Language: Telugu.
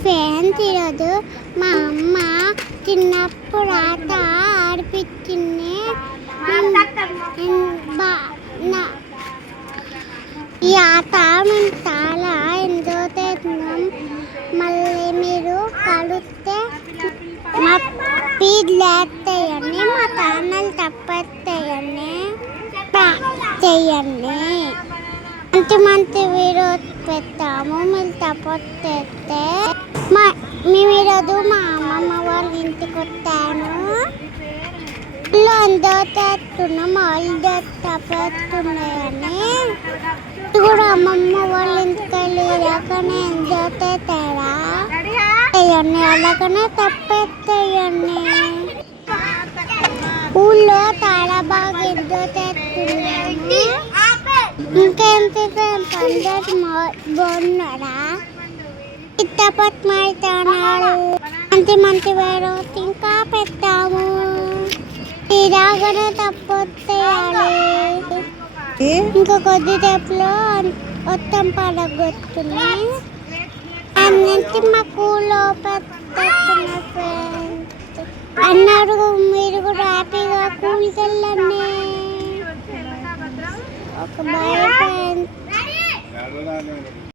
ఫ్రెండ్స్ ఈరోజు మా అమ్మ చిన్నప్పుడు ఆట ఆడిపించింది. ఈ ఆట మేము చాలా ఎంజాయ్ చేస్తున్నాం. మళ్ళీ మీరు కలిస్తే మా స్పీడ్ లేస్తాయండి, మా ఛానల్ తప్పేస్తాయండి, చేయండి. మంచి మంచి వీడియోస్ పెట్టాము. మీరు సపోర్ట్ చేస్తే మేము ఈరోజు మా అమ్మమ్మ వాళ్ళ ఇంటికి వచ్చాను. ఇల్లు ఎంజాయ్ చేస్తున్నాం. హాలిడేస్ తప్పేస్తున్నాయని కూడా అమ్మమ్మ వాళ్ళ ఇంటికి వెళ్ళి ఇలాగనే ఎంజాయ్ చేస్తారా చేయండి, అలాగనే తప్పేస్తాయండి. ఊళ్ళో చాలా బాగా ఎంజాయ్ చేస్తున్నాము. ఇంకేంటి అందరు బాగున్నారా? చిత్తపత్ మై ఛానల్ మంచి మంచి వీడియోస్ ఇంకా పెట్టాము. ఇలాగనే తప్పొచ్చేయాలి. ఇంకా కొద్దిసేపులో మొత్తం పడగొట్టున్నాయి. అన్నింటి మా ఊళ్ళో పెట్టుకున్న ఫ్రెండ్స్ అన్నారు మీరు కూడా హ్యాపీగా కూల్కి వెళ్ళండి. ఒక బాయ్ ఫ్రెండ్స్.